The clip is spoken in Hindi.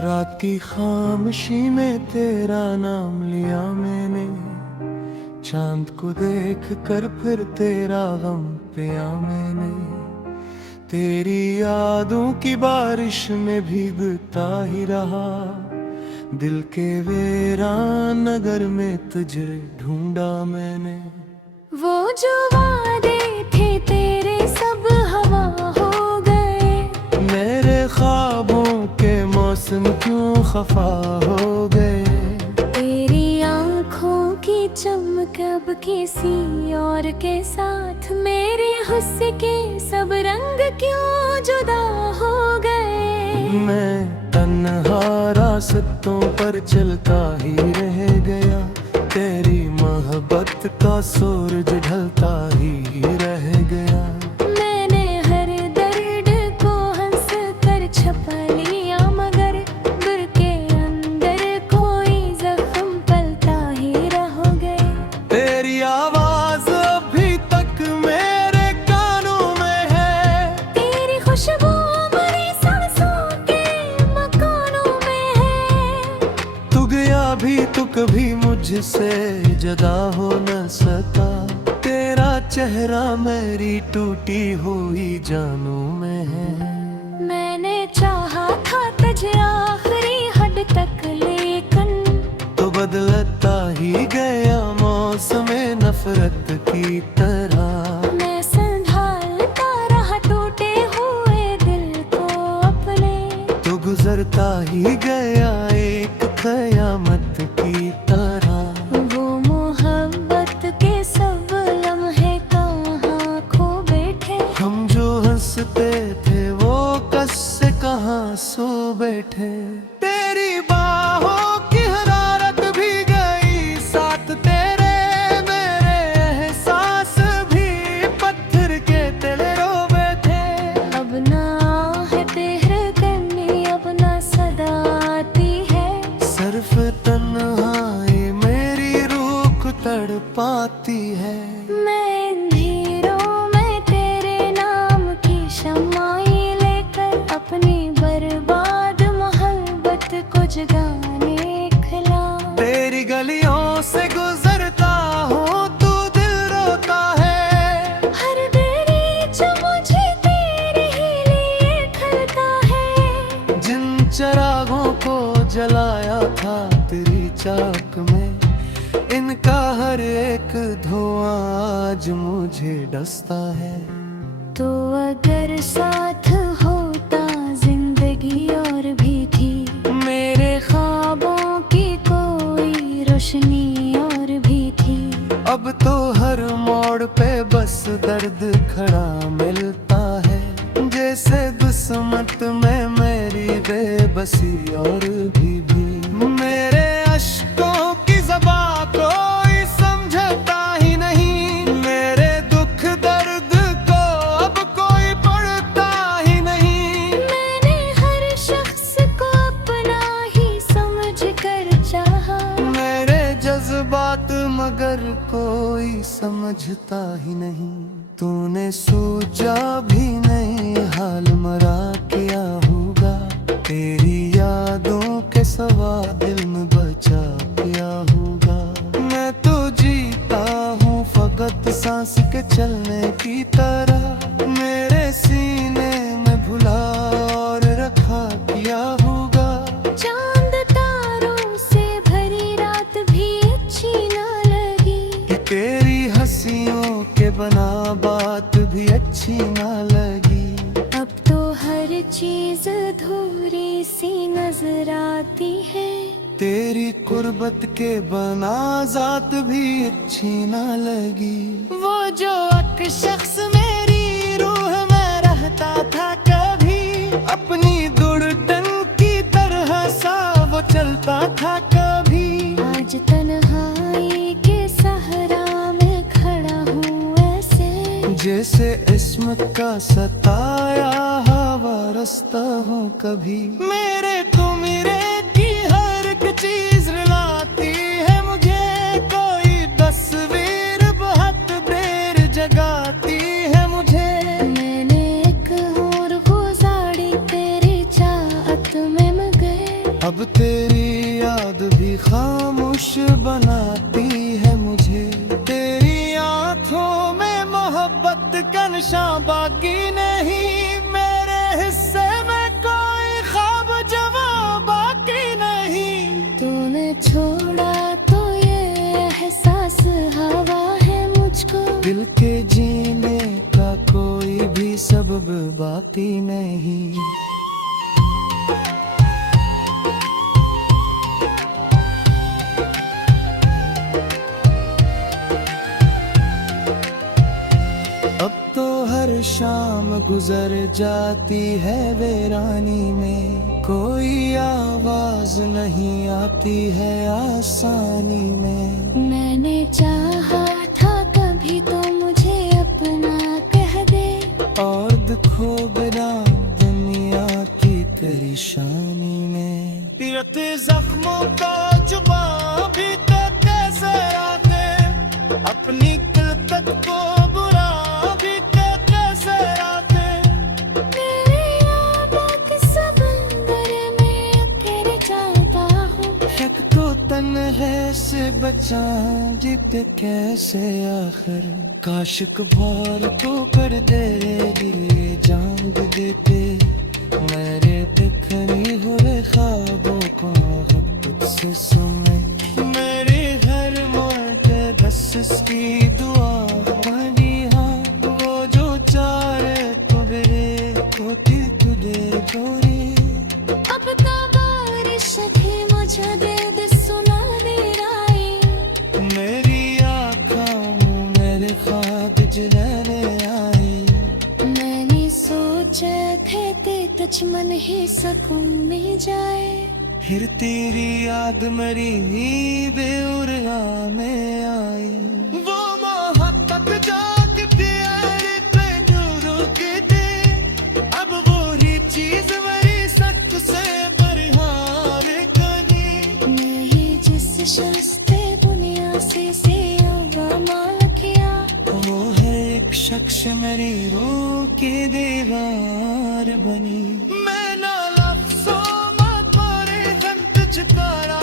रात की खामोशी में तेरा नाम लिया मैंने, चांद को देख कर फिर तेरा गम पिया मैंने। तेरी यादों की बारिश में भीगता ही रहा, दिल के वीरान नगर में तुझे ढूंढा मैंने। वो जो वादे थे तेरे सब हवा हो गए, मेरे ख्वाबों के मौसम क्यों खफा हो गए। तेरी आँखों की चमक अब किसी और के साथ, मेरे हुस्न के सब रंग क्यों जुदा हो गए। मैं तन्हा रास्तों पर चलता ही रह गया, तेरी मोहब्बत का सूरज ढलता ही रह गया। मैंने हर दर्द को हंस कर छपा लिया, मगर दिल के अंदर कोई जख्म पलता ही रह गए। तेरी आवाज अभी तक मेरे कानों में है, तेरी खुशबू मेरी सांसों के मकानों में है। तू गया भी तू कभी मुझसे जुदा हो न सका, तेरा चेहरा मेरी टूटी हुई जानों में है। मैंने चाहा था तुझे आखिरी हद तक, लेकिन तो बदलता ही गया मौसम नफरत की तरह। मैं संभालता रहा टूटे हुए दिल को अपने, तो गुजरता ही गया एक कयामत की तरह। वो मोहब्बत के सब लम्हे कहाँ खो बैठे, हम जो हंसते थे वो कस से कहाँ सो बैठे। तेरी बाहों की हरारत भी गई साथ तेरे, मेरे एहसास भी पत्थर के तले रोबे थे। अब ना है तेरे करनी, अब ना सदा आती है। सिर्फ तन्हाई मेरी रूह को तड़पाती है। मैं अंधेरों में तेरे नाम की शमाई लेकर, अपनी बर्बाद मोहब्बत को जगाने खिला। तेरी गलियों से गुजरता हूँ तू दिल रोता है, हर देरी जो मुझे तेरे ही लिए खलता है। जिन चरागों को जलाया था तेरी चाक में, इनका हर एक धुआं आज मुझे डसता है। तो अगर साथ होता जिंदगी और भी थी, मेरे ख्वाबों की कोई रोशनी और भी थी। अब तो हर मोड़ पे बस दर्द खड़ा मिलता है, जैसे किस्मत में मेरी बेबसी और भी। मेरे अश्कों की ज़बां कोई समझता ही नहीं, मेरे दुख दर्द को अब कोई पढ़ता ही नहीं। मैंने हर शख्स को अपना ही समझ कर चाहा, मेरे जज्बात मगर कोई समझता ही नहीं। तूने सोचा भी नहीं हाल मरा क्या होगा, तेरी यादों के सवा दिल में बचा क्या होगा। मैं तो जीता हूँ फकत सांस के चलने की तरह, मेरे सीने में भुला और रखा क्या होगा। चांद तारों से भरी रात भी अच्छी ना लगी, कि तेरी हंसियों के बना बात भी अच्छी ना लगी। अब तो हर चीज अधूरी सी नजर आती है। तेरी कुर्बत के बना जात भी अच्छी ना लगी। वो जो एक शख्स मेरी रूह में रहता था कभी, अपनी दुर्दन की तरह सा वो चलता था कभी। आज तन्हाई के सहरा में खड़ा हूँ ऐसे, जैसे इस्म का सताया हवा रस्ता हूँ कभी। मेरे को मेरे की हर एक चीज रुलाती है मुझे, कोई तस्वीर बहुत देर जगाती है मुझे। मैंने एक और गुजारी तेरी चाहत में मगर, दिल के जीने का कोई भी सबब बाकी नहीं। अब तो हर शाम गुजर जाती है वीरानी में, कोई आवाज नहीं आती है आसानी में। मैंने चाहा था कभी तो मुझे अपना कह दे, और दुखो बिना दुनिया की परेशानी में। पीरते जख्मों का जुबान भी तो कैसे आते, अपनी किल्लत को बुरा भी तो कैसे आते। मेरे यादों के समंदर में अकेले जाता हूँ, शक तो तन्हे से बचा जीते कैसे आखिर। काशिक भार तो कर दे दिए जान देते, मेरे बिखरी हुए ख्वाबों को अब तुझसे सुने। मेरी हर मोटे बस इसकी दुआ बनी हाँ, वो जो चारे तुझे होती तुझे गोरी। अब तो बारिश भी मुझे दे दे सुनाने आई। मेरी आँखों में मेरे ख्वाब जलाने आई। मैंने सोचे थे तुझ मन ही सुकून में जाए, फिर तेरी याद मरी बेउरगा में आई। वो मोहब्बत जाग प्यारे तन्नूरों के दे, अब वो ही चीज मरी सच से परिहार करनी। नहीं जिस शस्ते दुनिया से माल किया, वो है एक शख्स मेरी रूह की दीवार बनी। मैं ना लफ्ज़ों में तोरे गम तुझ करा